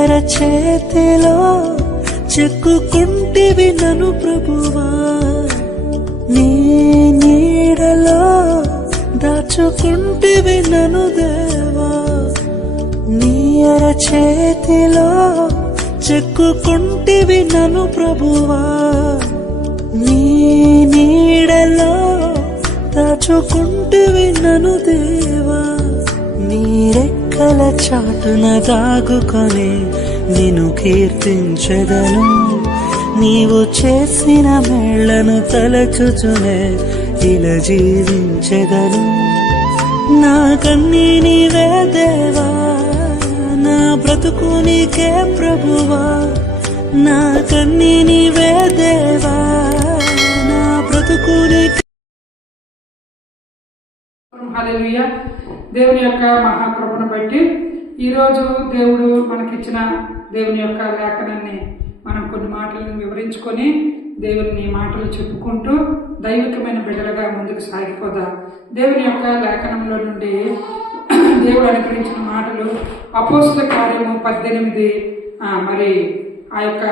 అరచేతిలో చెక్కుకుంటివి నన్ను ప్రభువా, నీ నీడలో దాచుకుంటివి నన్ను దేవా. నీ అరచేతిలో చెక్కుకుంటివి నన్ను ప్రభువా, నీ నీడలో దాచుకుంటివి నన్ను దేవా. నీ రెక్కల చాటున దాగుకొని నిన్ను కీర్తించెదను, నీవు చేసిన మేళ్లను తలచుచునే ఇలా జీవించెదను. నా కన్నీ నీవే దేవా, నా బ్రతుకు నీకే ప్రభువా, నా కన్నీ నీవే దేవా, నా బ్రతుకు నీకే. హల్లెలూయా. దేవుని యొక్క మహాకృపను బట్టి ఈరోజు దేవుడు మనకిచ్చిన దేవుని యొక్క లేఖనాన్ని మనం కొన్ని మాటలను వివరించుకొని దేవుని మాటలు చెప్పుకుంటూ దైవికమైన బిడ్డలుగా ముందుకు సాగిపోదాం. దేవుని యొక్క లేఖనంలో నుండి దేవుడు అనుగ్రహించిన మాటలు అపోస్తల కార్యము 18 మరి ఆ యొక్క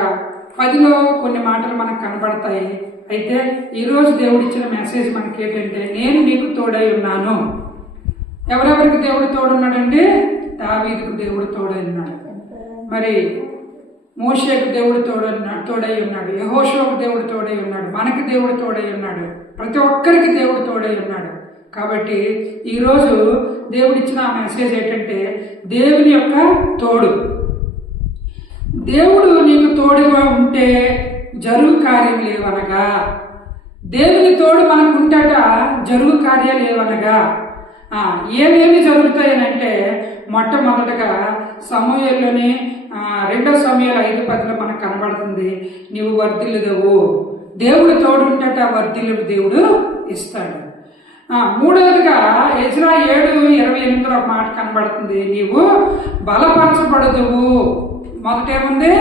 10లో కొన్ని మాటలు మనకు కనబడతాయి. అయితే ఈరోజు దేవుడు ఇచ్చిన మెసేజ్ మనకి ఏంటంటే, నేను నీకు తోడై ఉన్నాను. ఎవరెవరికి దేవుడు తోడున్నాడండి? దావీదుకు దేవుడు తోడై ఉన్నాడు, మరి మోషేకు దేవుడు తోడై ఉన్నాడు, యెహోషువకు దేవుడు తోడై ఉన్నాడు, మనకి దేవుడు తోడై ఉన్నాడు, ప్రతి ఒక్కరికి దేవుడు తోడై ఉన్నాడు. కాబట్టి ఈరోజు దేవుడిచ్చిన ఆ మెసేజ్ ఏంటంటే, దేవుని యొక్క తోడు. దేవుడు నీకు తోడుగా ఉంటే జరుగు కార్యం లేవనగా, దేవుని తోడు మనకు ఉంటట జరుగు కార్యాలు లేవనగా ఏమేమి జరుగుతాయనంటే, మొట్టమొదటగా సమూయేలులోని 2 సమూయేలు 5:10లో మనకు కనబడుతుంది, నీవు వర్ధిల్లుదవు. దేవుడు తోడు ఉంటట వర్ధిల్లు దేవుడు ఇస్తాడు. మూడవదిగా ఎజ్రా 7:28లో ఒక మాట కనబడుతుంది, నీవు బలపరచబడదువు. మొదటేముంది?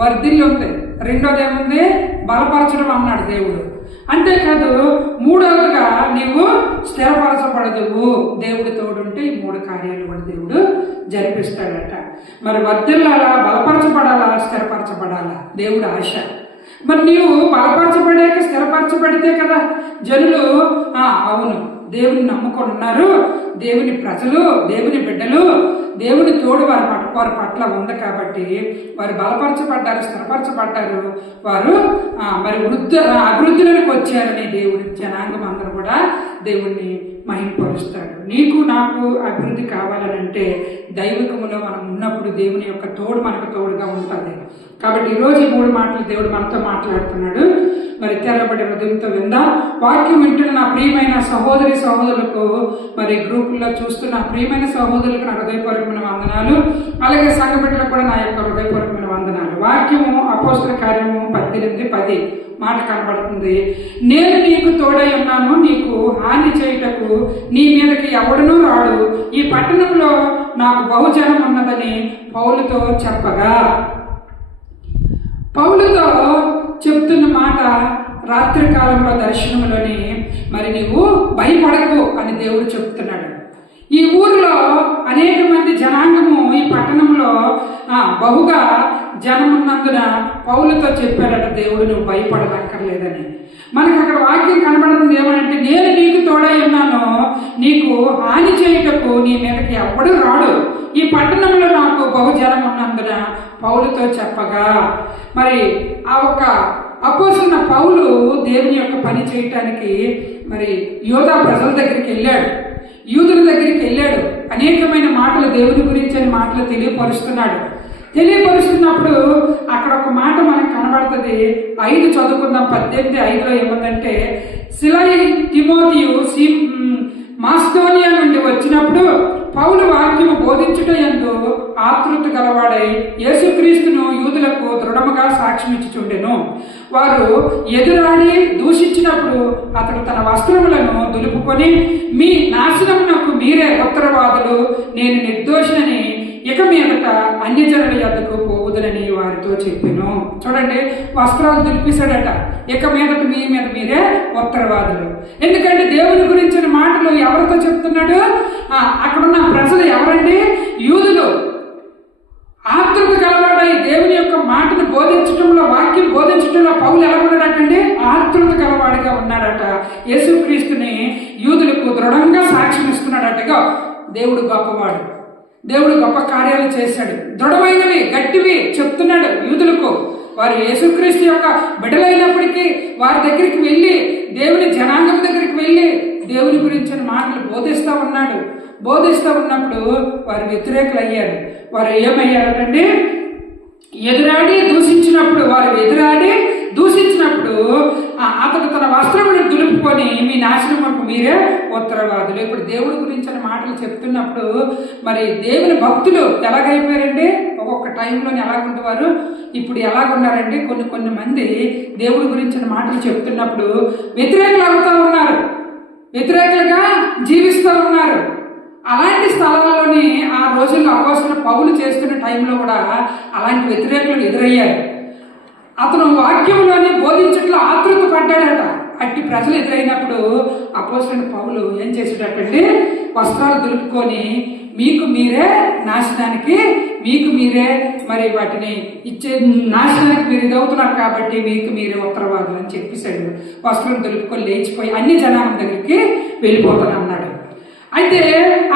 వర్ధిల్లు ఉంది. రెండోది ఏముంది? బలపరచడం అన్నాడు దేవుడు. అంతేకాదు మూడవదిగా నీవు స్థిరపరచబడదువు. దేవుడు తోడుంటే ఈ 3 కార్యాలు కూడా దేవుడు జరిపిస్తాడట. మరి వర్ధిల్లాలా, బలపరచబడాలా, స్థిరపరచబడాలా దేవుడు ఆశ. మరి నీవు బలపరచబడాక స్థిరపరచబడితే కదా జనులు అవును దేవుని నమ్ముకొని ఉన్నారు, దేవుని ప్రజలు, దేవుని బిడ్డలు, దేవుని తోడు వారి పట్ల ఉంది కాబట్టి వారు బలపరచబడ్డారు, స్థిరపరచబడ్డారు, వారు మరి అభివృద్ధిలోకి వచ్చారని దేవుడి జనాంగం అందరూ కూడా దేవుణ్ణి మహింపరుస్తాడు. నీకు నాకు అభివృద్ధి కావాలనంటే దైవికములో మనం ఉన్నప్పుడు దేవుని యొక్క తోడు మనకు తోడుగా ఉంటుంది. కాబట్టి ఈరోజు ఈ 3 మాటలు దేవుడు మనతో మాట్లాడుతున్నాడు. మరి తెల్లబడి హృదయంతో విందాం. వాక్యం వింటున్న నా ప్రియమైన సహోదరి సహోదరులకు, మరి గ్రూపుల్లో చూస్తున్న ప్రియమైన సహోదరులకు నా హృదయపూర్వకమైన వందనాలు, అలాగే సంఘ బిడ్డలకు కూడా నా యొక్క హృదయపూర్వకమైన వందనాలు. వాక్యము అపోస్తల కార్యము 18:10 మాట కనబడుతుంది, నేను నీకు తోడై ఉన్నాను, నీకు హాని చేయుటకు నీ మీదకి ఎవడనూ రాడు, ఈ పట్టణంలో నాకు బహుజనం ఉన్నదని పౌలుతో చెప్పగా. పౌలుతో చెప్తున్న మాట రాత్రి కాలంలో దర్శనంలోని, మరి నీవు భయపడకు అని దేవుడు చెప్తున్నాడు. ఈ ఊరిలో అనేక మంది జనాంగము ఈ పట్టణంలో బహుగా జనం ఉన్నందున పౌలుతో చెప్పాడట దేవుడు, నువ్వు భయపడనక్కర్లేదని. మనకు అక్కడ వాక్యం కనబడుతుంది ఏమనంటే, నేను నీకు తోడై ఉన్నాను, నీకు హాని చేయుటకు నీ మీదకి ఎవ్వడూ రాడు, ఈ పట్టణంలో నాకు బహుజనం ఉన్నందున పౌలుతో చెప్పగా. మరి ఆ ఒక్క అపోస్తలుడైన పౌలు దేవుని యొక్క పని చేయటానికి మరి యోధా ప్రజల దగ్గరికి వెళ్ళాడు, యూదుల దగ్గరికి వెళ్ళాడు. అనేకమైన మాటలు దేవుని గురించి అని మాటలు తెలియపరుస్తున్నప్పుడు అక్కడ ఒక మాట మనకు కనబడుతుంది. 5 చదువుకుందాం. 18:5లో ఏముందంటే, సిలై తిమోతియు మాసిదోనియా నుండి వచ్చినప్పుడు పౌలు వాక్యము బోధించుట యందు ఆతృత గలవాడై యేసుక్రీస్తును యూదులకు దృఢముగా సాక్ష్యం ఇచ్చుచుండెను. వారు ఎదురాడి దూషించినప్పుడు అతడు తన వస్త్రములను దులుపుకొని, మీ నాశనమునకు మీరే ఉత్తరవాదులు, నేను నిర్దోషినని ఇక మీదట అన్యజనుల యొద్దకు పోవుదునని వారితో చెప్పెను. చూడండి, వస్త్రాలు దులిపేశాడట. ఇక మీదట మీ మీద మీరే ఉత్తరవాదులు. ఎందుకంటే దేవుని గురించిన మాటలు ఎవరితో చెప్తున్నాడు? అక్కడున్న ప్రజలు ఎవరండి? యూదులు. ఆత్రుత గలవాడై దేవుని యొక్క మాటను బోధించడంలో, వాక్యం బోధించడంలో పౌలు ఎలా ఉన్నాడటండి? ఆత్రుత గలవాడిగా ఉన్నాడట. యేసుక్రీస్తుని యూదులకు దృఢంగా సాక్ష్యం ఇస్తున్నాడటగా. దేవుడు గొప్పవాడు, దేవుడు గొప్ప కార్యాలు చేశాడు, దృఢమైనవి గట్టివి చెప్తున్నాడు యూదులకు. వారు యేసుక్రీస్తు యొక్క బిడ్డలైనప్పటికీ వారి దగ్గరికి వెళ్ళి, దేవుని జనాంగం దగ్గరికి వెళ్ళి దేవుని గురించిన మాటలు బోధిస్తూ ఉన్నాడు. బోధిస్తూ ఉన్నప్పుడు వారు వ్యతిరేకులు అయ్యారు. వారు ఏమయ్యారంటే ఎదురాడి దూషించినప్పుడు, వారు ఎదురాడి దూషించినప్పుడు అతడు తన వస్త్రమును దులుపుకొని మీ నాశనముకు మీరే ఉత్తరవాదులు. ఇప్పుడు దేవుడి గురించిన మాటలు చెప్తున్నప్పుడు మరి దేవుని భక్తులు ఎలాగైపోయారండి? ఒక్కొక్క టైంలోనే ఎలాగుంటున్నారు, ఇప్పుడు ఎలాగున్నారండి? కొన్ని మంది దేవుడి గురించిన మాటలు చెప్తున్నప్పుడు వ్యతిరేకులు అవుతూ ఉన్నారు, వ్యతిరేకులుగా జీవిస్తూ ఉన్నారు. అలాంటి స్థలాల్లోని ఆ రోజుల్లో అపోస్తలుడు పౌలు చేస్తున్న టైంలో కూడా అలాంటి వ్యతిరేకులు ఎదురయ్యారు. అతను వాక్యంలోనే బోధించట్లో ఆతృత పడ్డాడట. అట్టి ప్రజలు ఎదురైనప్పుడు అపోస్తలుడు పౌలు ఏం చేసేటట్టంటే వస్త్రాలు దులుపుకొని మీకు మీరే నాశనానికి, మీకు మీరే మరి వాటిని ఇచ్చే నాశనానికి మీరు ఇదవుతున్నారు కాబట్టి మీకు మీరే ఉత్తరవాదులు అని చెప్పేశాడు. వస్త్రాలు దులుపుకొని లేచిపోయి అన్ని జనాల దగ్గరికి వెళ్ళిపోతాను అన్నాడు. అయితే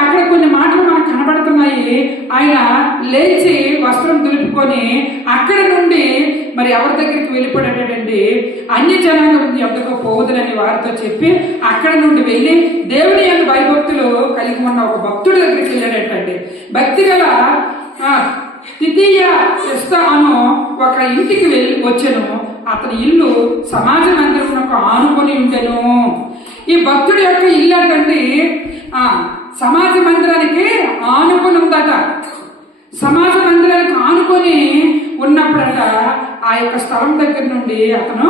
అక్కడ కొన్ని మాటలు మనకు కనబడుతున్నాయి. ఆయన లేచి వస్త్రం దులుపుకొని అక్కడ నుండి మరి ఎవరి దగ్గరికి వెళ్ళిపోయాడండి? అన్య జనాంగం ఎంతకో పోవద్దని వారితో చెప్పి అక్కడ నుండి వెళ్ళి దేవుని యొక్క భయభక్తులు కలిగి ఉన్న ఒక భక్తుడి దగ్గరికి వెళ్ళాడటండి. భక్తి గల తితీయ అను ఒక ఇంటికి వచ్చెను. అతని ఇల్లు సమాజ మందిరమునకు ఆనుకొని ఉండెను. ఈ భక్తుడి యొక్క ఇల్లు అంటండి సమాజ మందిరానికి ఆనుకొని ఉందట. సమాజ మందిరానికి ఆనుకొని ఉన్నప్పుడట ఆ యొక్క స్థలం దగ్గర నుండి అతను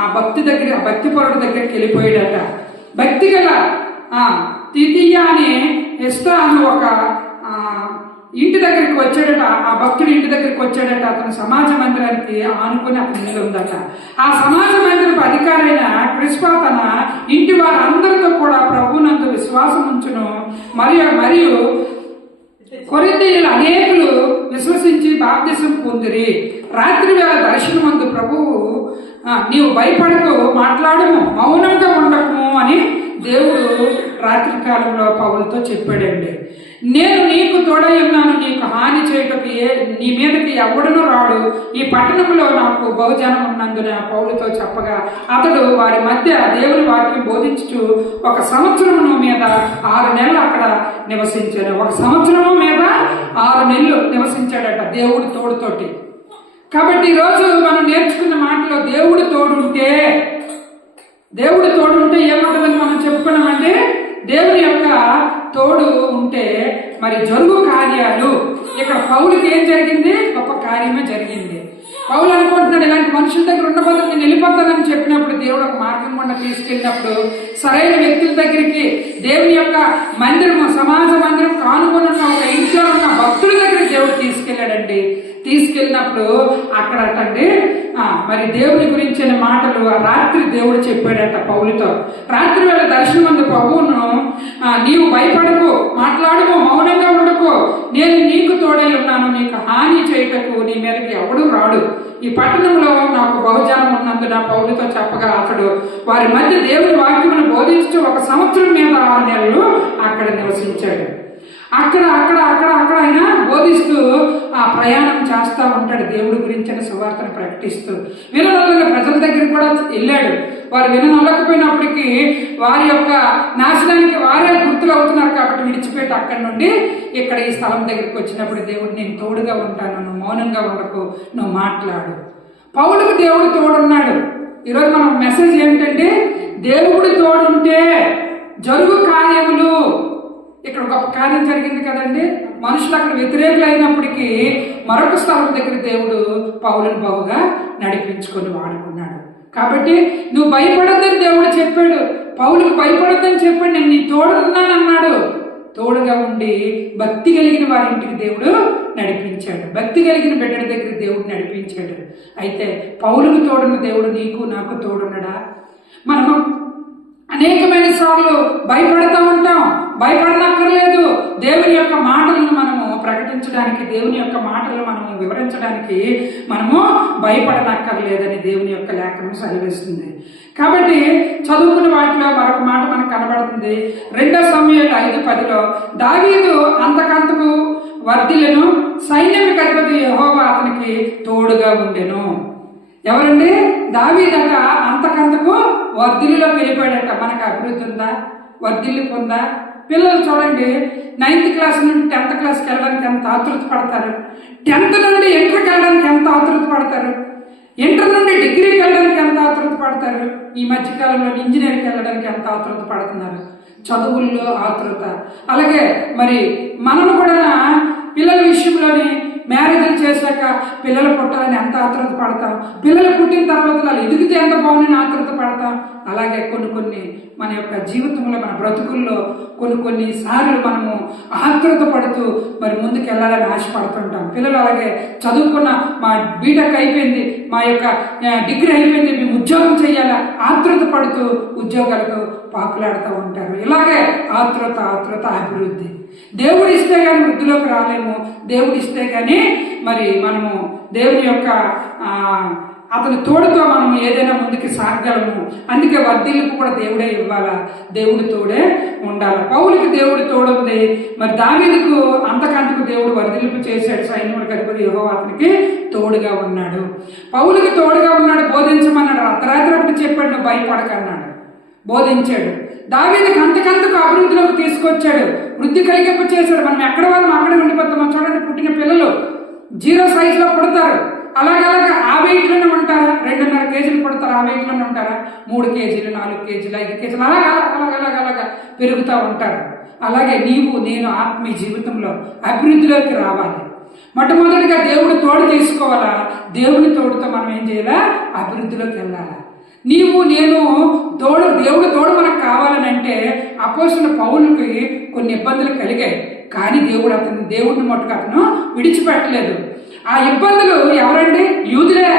ఆ భక్తి పరుడు దగ్గరికి వెళ్ళిపోయాడట. భక్తి గల తితీయ అనే ఎస్తా అని ఒక ఇంటి దగ్గరికి వచ్చాడట. ఆ భక్తుడి ఇంటి దగ్గరికి వచ్చాడట. అతను సమాజ మందిరానికి ఆనుకొని అతని ఇల్లు ఉందట. ఆ సమాజ మందిరపు అధికారైన క్రిస్పా తన ఇంటి వారందరితో కూడా ప్రభువునందు విశ్వాసం ఉంచును. మరియు కొరింథీయులు అనేకులు విశ్వసించి బాప్తిసం పొందిరి. రాత్రి వేళ దర్శనమందు ప్రభువు నీవు భయపడకు, మాట్లాడము, మౌనంగా ఉండకు అని దేవుడు రాత్రి కాలంలో పౌలుతో చెప్పాడండి. నేను నీకు తోడై ఉన్నాను, నీకు హాని చేయటకు నీ మీదకి ఎవడనూ రాడు, ఈ పట్టణంలో నాకు బహుజనం ఉన్నందున పౌలుతో చెప్పగా అతడు వారి మధ్య దేవుని వాక్యం బోధించుచు 1 సంవత్సరము మీద 6 నెలలు అక్కడ నివసించాడు. 1 సంవత్సరము మీద 6 నెలలు నివసించాడట దేవుడి తోడుతోటి. కాబట్టి ఈరోజు మనం నేర్చుకున్న మాటలో దేవుడు తోడుంటే ఏముంటుందని మనం చెప్పుకున్నామంటే దేవుని యొక్క తోడు ఉంటే మరి జరుగు కార్యాలు. ఇక్కడ పౌలుకి ఏం జరిగింది? గొప్ప కార్యమే జరిగింది. పౌలు అనుకుంటున్నాడు ఇలాంటి మనుషుల దగ్గర ఉన్న బదులు నేను వెళ్ళిపోతానని చెప్పినప్పుడు దేవుడు ఒక మార్గం గుండా తీసుకెళ్ళినప్పుడు సరైన వ్యక్తుల దగ్గరికి, దేవుని యొక్క మందిరం, సమాజ మందిరం కానుకొని ఉన్న ఒక ఇంట్లో ఉన్న భక్తుల దగ్గరికి దేవుడు తీసుకెళ్ళాడండి. తీసుకెళ్ళినప్పుడు అక్కడ అండి మరి దేవుని గురించిన మాటలు ఆ రాత్రి దేవుడు చెప్పాడట పౌలుతో. రాత్రి వేళ దర్శనం ప్రభువును నీవు భయపడకు, మాట్లాడము, మౌనంగా ఉండకు, నేను నీకు తోడై ఉన్నాను, నీకు హాని చేయటకు నీ మీదకి ఎవడు రాడు, ఈ పట్టణంలో నాకు బహుజనం ఉన్నందున పౌలుతో చెప్పగా అతడు వారి మధ్య దేవుని వాక్యమును బోధించు 1 సంవత్సరం మీద 6 నెలలు అక్కడ నివసించాడు. అక్కడ ఆయన బోధిస్తూ ఆ ప్రయాణం చేస్తూ ఉంటాడు, దేవుడి గురించిన సువార్తను ప్రకటిస్తూ. విననొల్లగా ప్రజల దగ్గరికి కూడా వెళ్ళాడు. వారు విననొల్లకపోయినప్పటికీ వారి యొక్క నాశనానికి వారే గుర్తులు అవుతున్నారు కాబట్టి విడిచిపెట్టి అక్కడి నుండి ఇక్కడ ఈ స్థలం దగ్గరికి వచ్చినప్పుడు దేవుడు నేను తోడుగా ఉంటాను, నువ్వు మౌనంగా ఉండకు, నువ్వు మాట్లాడు. పౌలుకు దేవుడు తోడున్నాడు. ఈరోజు మనం మెసేజ్ ఏమిటంటే దేవుడు తోడుంటే జరుగు కార్యములు. ఇక్కడ గొప్ప కార్యం జరిగింది కదండి. మనుషులు అక్కడ వ్యతిరేకులు అయినప్పటికీ మరొక స్థలం దగ్గర దేవుడు పౌలుని బహుగా నడిపించుకొని వాడుకున్నాడు. కాబట్టి నువ్వు భయపడొద్దని దేవుడు చెప్పాడు, పౌలుకు భయపడొద్దని చెప్పాడు, నేను నీ తోడున్నానన్నాడు. తోడుగా ఉండి భక్తి కలిగిన వారి ఇంటికి దేవుడు నడిపించాడు, భక్తి కలిగిన బిడ్డల దగ్గర దేవుడు నడిపించాడు. అయితే పౌలుకు తోడున్న దేవుడు నీకు నాకు తోడున్నాడా? మనము అనేకమైన సార్లు భయపడుతూ ఉంటాం. భయపడనక్కర్లేదు. దేవుని యొక్క మాటలను మనము ప్రకటించడానికి, దేవుని యొక్క మాటలు మనము వివరించడానికి మనము భయపడనక్కర్లేదని దేవుని యొక్క లేఖనం సెలవిస్తుంది. కాబట్టి చదువుకున్న వాటిలో మరొక మాట మనకు కనబడుతుంది. 2 సమూయేలు 5:10 దావీదు అంతకంతకు వర్ధిల్లెను, సైన్యానికి అధిపతి యెహోవా అతనికి తోడుగా ఉండెను. ఎవరండి? దావీదట అంతకంతకు వర్ధిల్లులోకి వెళ్ళిపోయాడట. మనకు అభివృద్ధి ఉందా? వర్ధిల్లు పొందా? పిల్లలు చూడండి, 9th క్లాస్ నుండి 10th క్లాస్కి వెళ్ళడానికి ఎంత ఆతృత పడతారు, 10th నుండి ఇంటర్కి వెళ్ళడానికి ఎంత ఆతృత పడతారు, ఇంటర్ నుండి డిగ్రీకి వెళ్ళడానికి ఎంత ఆతృత పడతారు, ఈ మధ్యకాలంలో ఇంజనీరింగ్కి వెళ్ళడానికి ఎంత ఆతృత పడుతున్నారు. చదువుల్లో ఆతృత. అలాగే మరి మనము కూడా పిల్లల విషయంలోని మ్యారేజ్లు చేశాక పిల్లలు పుట్టాలని ఎంత ఆతృత పడతాం, పిల్లలు పుట్టిన తర్వాత వాళ్ళు ఎదిగితే ఎంత బాగుందని ఆతృత పడతాం. అలాగే కొన్ని మన యొక్క జీవితంలో, మన బ్రతుకుల్లో కొన్ని సార్లు మనము ఆతృత పడుతూ మరి ముందుకు వెళ్ళాలని ఆశపడుతుంటాం. పిల్లలు అలాగే చదువుకున్న మా బీటెక్ అయిపోయింది, మా యొక్క డిగ్రీ అయిపోయింది, మేము ఉద్యోగం చేయాలా ఆతృత పడుతూ ఉద్యోగాలకు పాకులాడుతూ ఉంటారు. ఇలాగే ఆతృత అభివృద్ధి. దేవుడు ఇస్తే కానీ వృద్ధిలోకి రాలేము. దేవుడు ఇస్తే కానీ మరి మనము దేవుని యొక్క అతని తోడుతో మనం ఏదైనా ముందుకు సాగగలము. అందుకే వర్ధిల్లుకు కూడా దేవుడే ఇవ్వాలా, దేవుడి తోడే ఉండాలి. పౌలుకి దేవుడి తోడుంది, మరి దావీదుకు అంతకంతకు దేవుడు వర్ధిల్లుపు చేశాడు. సైన్యములకు అధిపతి యెహోవా అతనికి తోడుగా ఉన్నాడు. పౌలుకి తోడుగా ఉన్నాడు, బోధించమన్నాడు. అర్ధరాత్రి అప్పుడు చెప్పాడు, నువ్వు భయపడకన్నాడు, బోధించాడు. దావీదుకు అంతకంతకు అభివృద్ధిలోకి తీసుకొచ్చాడు, వృద్ధి కలిగింప చేశాడు. మనం ఎక్కడ వాళ్ళం అక్కడే ఉండిపోతాం. చూడండి, పుట్టిన పిల్లలు 0 సైజులో పుడతారు, అలాగే ఆ వెయిట్లోనే ఉంటారా? 2.5 కేజీలు పుడతారు, ఆ వెయిట్లోనే ఉంటారా? 3 కేజీలు, 4 కేజీలు, 5 కేజీలు అలాగా పెరుగుతూ ఉంటారు. అలాగే నీవు నేను ఆత్మీయ జీవితంలో అభివృద్ధిలోకి రావాలి. మొట్టమొదటిగా దేవుడు తోడు తీసుకోవాలా. దేవుని తోడుతో మనం ఏం చేయాలా? అభివృద్ధిలోకి వెళ్ళాలా. నీవు నేను దేవుడు తోడు మనకు కావాలని అంటే అపోస్తలుడైన పౌలుకి కొన్ని ఇబ్బందులు కలిగాయి, కానీ దేవుడిని మట్టుకు అతను విడిచిపెట్టలేదు. ఆ ఇబ్బందులు ఎవరండి? యూదులే.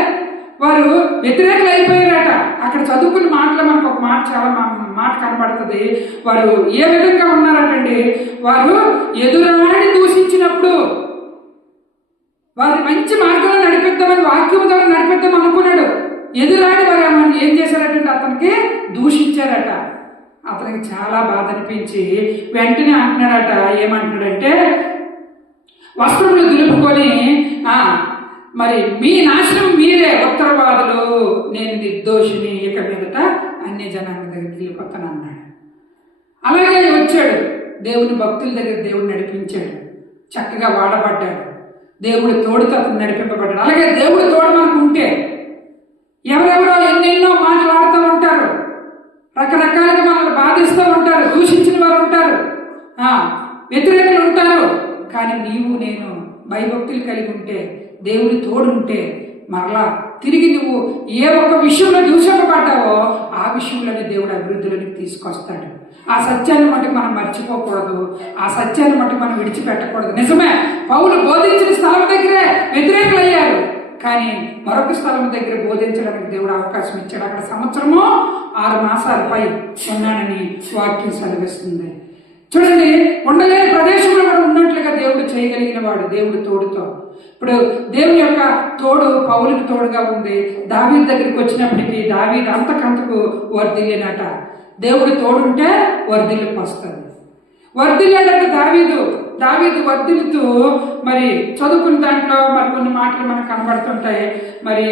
వారు వ్యతిరేకులు అయిపోయారట. అక్కడ చదువుకున్న మాటలో మనకు ఒక మాట, చాలా మాట కనబడుతుంది. వారు ఏ విధంగా ఉన్నారటండి? వారు ఎదురాడిని దూషించినప్పుడు వారు మంచి మార్గంలో నడిపిద్దామని, వాక్యం ద్వారా నడిపిద్దాం అనుకున్నాడు. ఎదురాడి వారు ఏం చేశారటంటే అతనికి దూషించారట. అతనికి చాలా బాధ అనిపించి వెంటనే అంటున్నాడట, ఏమంటున్నాడంటే, వస్త్రములు దులుపుకొని మరి మీ నాశనం మీరే ఉత్తరవాదులు, నేను నిర్దోషిని, ఇక మీదట అన్య జనాంగ దగ్గరికి వెళ్ళిపోతాను అన్నాడు. అలాగే వచ్చాడు, దేవుని భక్తుల దగ్గర దేవుడు నడిపించాడు, చక్కగా వాడబడ్డాడు, దేవుడి తోడుతో అతను నడిపింపబడ్డాడు. అలాగే దేవుడి తోడు మనకు ఉంటే ఎవరెవరో ఎన్నెన్నో మాట్లాడుతూ ఉంటారు, రకరకాలుగా మనల్ని బాధిస్తూ ఉంటారు, దూషించిన వారు ఉంటారు, వ్యతిరేకులు ఉంటారు. కానీ నీవు నేను భయభక్తులు కలిగి ఉంటే, దేవుని తోడు ఉంటే, మరలా తిరిగి నువ్వు ఏ ఒక్క విషయంలో దూషింపబడ్డావో ఆ విషయంలోనే దేవుడు అభివృద్ధిలోకి తీసుకొస్తాడు. ఆ సత్యాన్ని మటుకు మనం మర్చిపోకూడదు, ఆ సత్యాన్ని మటుకు మనం విడిచిపెట్టకూడదు. నిజమే, పౌలు బోధించిన స్థలం దగ్గరే వ్యతిరేకులు అయ్యారు, కానీ మరొక స్థలం దగ్గర బోధించడానికి దేవుడు అవకాశం ఇచ్చాడు. అక్కడ 1 సంవత్సరము 6 మాసాలపై ఉన్నానని వాక్యం సెలవిస్తుంది. చూడండి, ఉండలేని ప్రదేశంలో కూడా ఉన్నట్లుగా దేవుడు చేయగలిగిన వాడు దేవుడు తోడుతో. ఇప్పుడు దేవుని యొక్క తోడు పౌలుకి తోడుగా ఉంది. దావీదు దగ్గరికి వచ్చినప్పటికీ దావీదు అంతకంతకు వర్ధిల్లినట. దేవుడు తోడుంటే వర్ధిల్లికి వస్తుంది. వర్ధిల్లాడంటే దావీదు వర్ధిల్లుతూ మరి చదువుకున్న దాంట్లో మరి కొన్ని మాటలు మనకు కనబడుతుంటాయి. మరి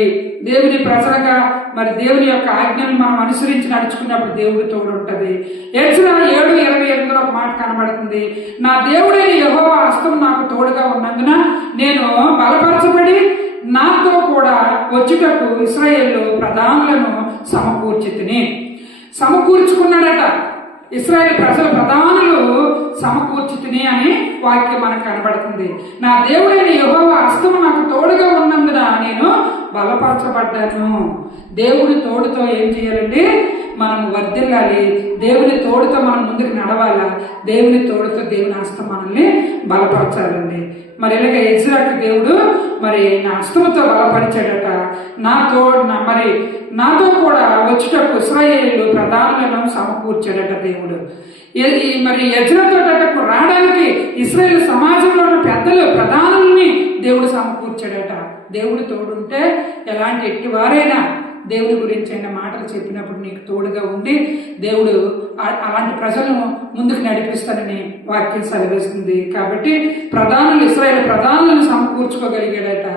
దేవుని ప్రజలుగా మరి దేవుని యొక్క ఆజ్ఞలను మనం అనుసరించి నడుచుకున్నప్పుడు దేవుడు తోడు ఉంటుంది. యెషయా 7:28 ఒక మాట కనబడుతుంది, నా దేవుడైన యెహోవా హస్తం నాకు తోడుగా ఉన్నందున నేను బలపరచబడి నాతో కూడా వచ్చుటకు ఇశ్రాయేలు ప్రధానులను సమకూర్చుకున్నాడట. ఇశ్రాయేలు ప్రజల ప్రధానులు సమకూర్చుతుని అని వాక్యం మనకు కనబడుతుంది. నా దేవుడైన యెహోవా హస్తము నాకు తోడుగా ఉన్నందున నేను బలపరచబడ్డాను. దేవుడి తోడుతో ఏం చేయాలండి? మనం వర్ధిల్లాలి. దేవుని తోడుతో మనం ముందుకు నడవాలా. దేవుని తోడుతో దేవుని హస్తం మనల్ని బలపరచాలండి. మరి ఇలాగ ఎజ్రాకి దేవుడు మరి నా హస్తముతో బలపరిచాడట. మరి నాతో కూడా వచ్చుటకు ఇశ్రాయేలు ప్రధానులను సమకూర్చాడట దేవుడు. మరి ఎజ్రాతో రావడానికి ఇశ్రాయేలు సమాజంలో ఉన్న పెద్దలు ప్రధానుల్ని దేవుడు సమకూర్చాడట. దేవుడు తోడుంటే ఎలాంటి ఎట్టివారైనా దేవుడి గురించి అయిన మాటలు చెప్పినప్పుడు నీకు తోడుగా ఉండి దేవుడు అలాంటి ప్రజలను ముందుకు నడిపిస్తానని వాక్యం సెలవిస్తుంది. కాబట్టి ఇశ్రాయేలు ప్రధానులను సమకూర్చుకోగలిగాడట.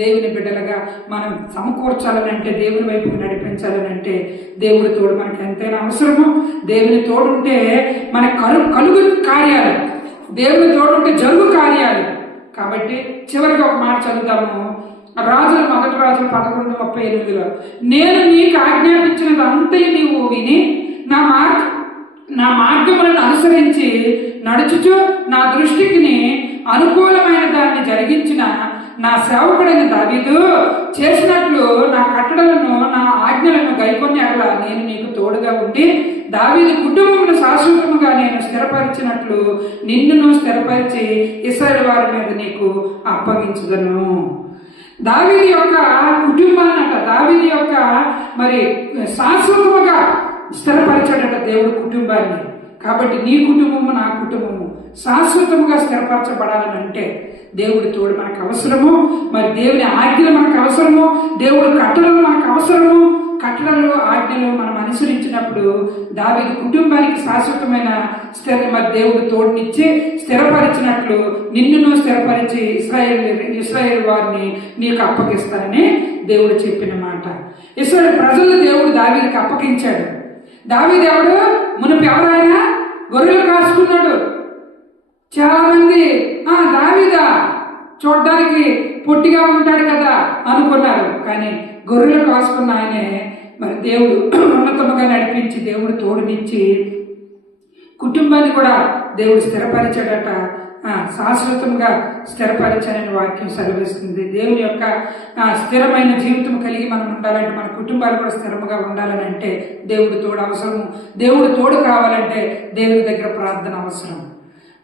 దేవుని బిడ్డలుగా మనం సమకూర్చాలనంటే, దేవుని వైపుకు నడిపించాలనంటే దేవుడి తోడు మనకి ఎంతైనా అవసరము. దేవుని తోడుంటే మన కలుగు కార్యాలు, దేవుని తోడుంటే జరుగు కార్యాలు. కాబట్టి చివరికి ఒక మాట చదువుతాము. మొదటి రాజులు 11:38 నేను నీకు ఆజ్ఞాపించినది అంతయు నీవు విని నా మార్గములను అనుసరించి నడుచుచు నా దృష్టికి అనుకూలమైన దాన్ని జరిగించిన నా సేవకుడైన దావీదు చేసినట్లు నా కట్టడలను నా ఆజ్ఞలను గైకొని అగల నేను నీకు తోడుగా ఉండి దావీదు కుటుంబమును శాశ్వతముగా నేను స్థిరపరిచినట్లు నిన్నును స్థిరపరిచి ఇశ్రాయేలు వారి మీద నీకు అప్పగించుదను. దావీదు యొక్క కుటుంబాన్నట, దావీదు యొక్క మరి శాశ్వతముగా స్థిరపరిచాడట దేవుడు కుటుంబాన్ని. కాబట్టి నీ కుటుంబము నా కుటుంబము శాశ్వతముగా స్థిరపరచబడాలనంటే దేవుడి తోడు మనకు అవసరము. మరి దేవుని ఆజ్ఞలు మనకు అవసరము, దేవుడు కట్టడలు మనకు అవసరము. కట్టడలు ఆజ్ఞలు మనం అనుసరించినప్పుడు దావీదు కుటుంబానికి శాశ్వతమైన మరి దేవుడు తోడునిచ్చి స్థిరపరిచినట్లు నిన్నును స్థిరపరిచి ఇశ్రాయేలు వారిని నీకు అప్పగిస్తానని దేవుడు చెప్పిన మాట. ఇశ్రాయేలు ప్రజలు దేవుడు దావీదుకి అప్పగించాడు. దావీదు ఎవడు? మునుపు ఎవరైనా గొర్రెలు కాసుకున్నాడు. చాలా మంది దావీదా చూడ్డానికి పొట్టిగా ఉంటాడు కదా అనుకున్నారు. కానీ గొర్రెలు కాసుకున్న ఆయనే మరి దేవుడు ఉన్నతముగా నడిపించి దేవుడు తోడునిచ్చి కుటుంబాన్ని కూడా దేవుడు స్థిరపరిచాడట. శాశ్వతంగా స్థిరపరచాలని వాక్యం సెలవిస్తుంది. దేవుని యొక్క స్థిరమైన జీవితం కలిగి మనం ఉండాలంటే, మన కుటుంబాలు కూడా స్థిరముగా ఉండాలని అంటే దేవుడు తోడు అవసరము. దేవుడు తోడు కావాలంటే దేవుని దగ్గర ప్రార్థన అవసరం.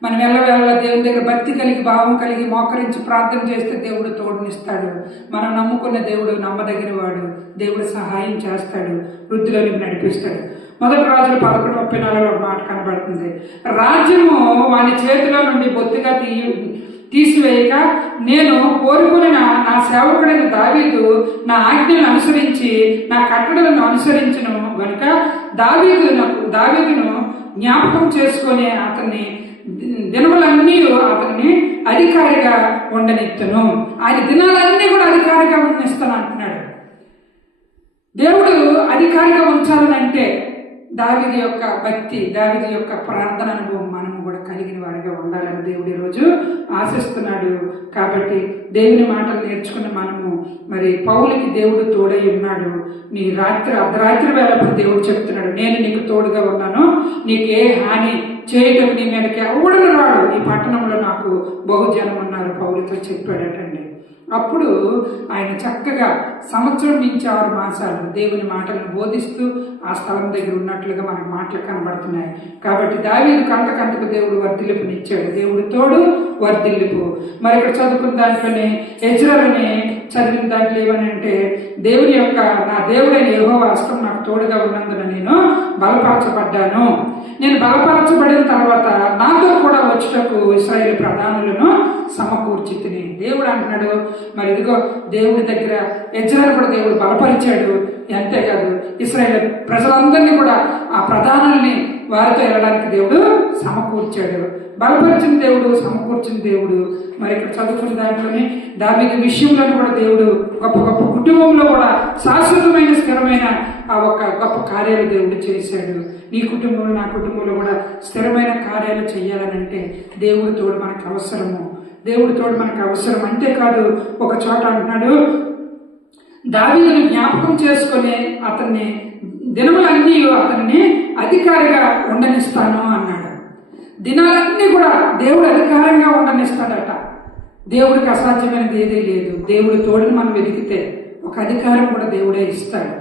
మనం వెళ్ళ దేవుని దగ్గర భక్తి కలిగి భావం కలిగి మోకరించి ప్రార్థన చేస్తే దేవుడు తోడునిస్తాడు. మనం నమ్ముకున్న దేవుడు నమ్మదగిన వాడు. దేవుడు సహాయం చేస్తాడు, వృద్ధిలోనికి నడిపిస్తాడు. మొదటి రాజులు 11:34 మాట కనబడుతుంది. రాజ్యము వాని చేతిలో నుండి బొత్తిగా తీసివేయక నేను కోరుకున్న నా సేవకుడైన దావీదు నా ఆజ్ఞలను అనుసరించి నా కట్టడలను అనుసరించను గనుక దావీదును జ్ఞాపకం చేసుకొని అతన్ని దినములన్నీ అతన్ని అధికారిగా ఉండనిత్తును. ఆయన దినాలన్నీ కూడా అధికారిగా ఉండనిస్తాను అంటున్నాడు. దేవుడు అధికారిగా ఉంచాలనంటే దావీదు యొక్క భక్తి, దావీదు యొక్క ప్రార్థన అనుభవం మనము కూడా కలిగిన వారిగా ఉండాలని దేవుడు ఈరోజు ఆశిస్తున్నాడు. కాబట్టి దేవుని మాటలు నేర్చుకున్న మనము మరి పౌలుకి దేవుడు తోడై ఉన్నాడు. నీ అర్ధరాత్రి వేళప్పుడు దేవుడు చెప్తున్నాడు, నేను నీకు తోడుగా ఉన్నాను, నీకు ఏ హాని చేయటం నీ మీదకి ఎవడను రాడు, ఈ పట్టణంలో నాకు బహుజనం ఉన్నారు పౌలుతో చెప్పాడటండి. అప్పుడు ఆయన చక్కగా సంవత్సరం నుంచి 6 మాసాలు దేవుని మాటలను బోధిస్తూ ఆ స్థలం దగ్గర ఉన్నట్లుగా మనకు మాటలు కనబడుతున్నాయి. కాబట్టి దావీదు కంటకు దేవుడు వర్ధిల్లుపునిచ్చాడు. దేవుడు తోడు వర్ధిల్లుపు. మరి ఇక్కడ చదువుకున్న దాంట్లోనే ఎజ్రాలని చదివిన దాంట్లో ఏమనంటే, దేవుని యొక్క నా దేవుడైన యెహోవా హస్తం నాకు తోడుగా ఉన్నందున నేను బలపరచబడ్డాను. నేను బలపరచబడిన తర్వాత నాతో కూడా వచ్చుటకు ఇశ్రాయేలు ప్రధానులను సమకూర్చితిని. దేవుడు అంటున్నాడు. మరి ఇదిగో దేవుడి దగ్గర ఎజ్రాను కూడా దేవుడు బలపరిచాడు. అంతేకాదు ఇశ్రాయేలు ప్రజలందరినీ కూడా ఆ ప్రధానుల్ని వారితో వెళ్ళడానికి దేవుడు సమకూర్చాడు. బలపరిచిన దేవుడు, సమకూర్చిన దేవుడు. మరి ఇక్కడ చదువుకున్న దాంట్లోనే దావీదు విషయంలో కూడా దేవుడు గొప్ప గొప్ప కుటుంబంలో కూడా శాశ్వతమైన స్థిరమైన ఆ ఒక గొప్ప కార్యాలు దేవుడు చేశాడు. నీ కుటుంబంలో నా కుటుంబంలో కూడా స్థిరమైన కార్యాలు చేయాలనంటే దేవుడి తోడు మనకు అవసరము. దేవుడి తోడు మనకు అవసరం. అంతేకాదు ఒక చోట అంటున్నాడు, దావీదును జ్ఞాపకం చేసుకుని అతన్ని దినములన్నీ అతన్ని అధికారిగా ఉండనిస్తాను అన్నాడు. దినాలన్నీ కూడా దేవుడు అధికారంగా ఉండనిస్తాడట. దేవుడికి అసాధ్యమైనది ఏదీ లేదు. దేవుడి తోడుని మనం వెతికితే ఒక అధికారం కూడా దేవుడే ఇస్తాడు.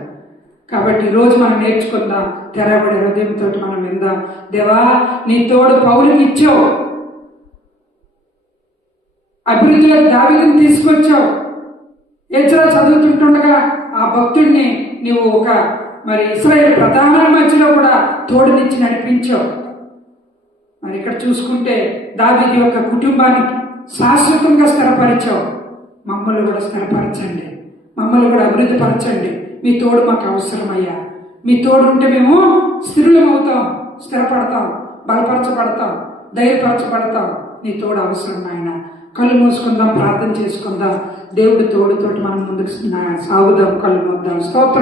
కాబట్టి ఈరోజు మనం నేర్చుకుందాం, తెరబడే హృదయంతో మనం విందాం. దేవా, నీ తోడు పౌలుకి ఇచ్చావు, అభివృద్ధిలో దావీదుని తీసుకొచ్చావు. ఎజ్రా చదువుతుంటుండగా ఆ భక్తుడిని నీవు ఒక మరి ఇశ్రాయేలు ప్రధానుల మధ్యలో కూడా తోడునిచ్చి నడిపించావు. మరి ఇక్కడ చూసుకుంటే దావీదు యొక్క కుటుంబానికి శాశ్వతంగా స్థిరపరిచావు. మమ్మల్ని కూడా స్థిరపరచండి, మమ్మల్ని కూడా అభివృద్ధి పరచండి. మీ తోడు మాకు అవసరమయ్యా. మీ తోడు ఉంటే మేము స్థిరులం అవుతాం, స్థిరపడతాం, బలపరచబడతాం, ధైర్యపరచబడతాం. నీ తోడు అవసరం ఆయన. కళ్ళు మూసుకుందాం, ప్రార్థన చేసుకుందాం. దేవుడి తోడుతోటి మనం ముందుకు సాగుదాం. కళ్ళు మూద్దాం. స్తోత్రం.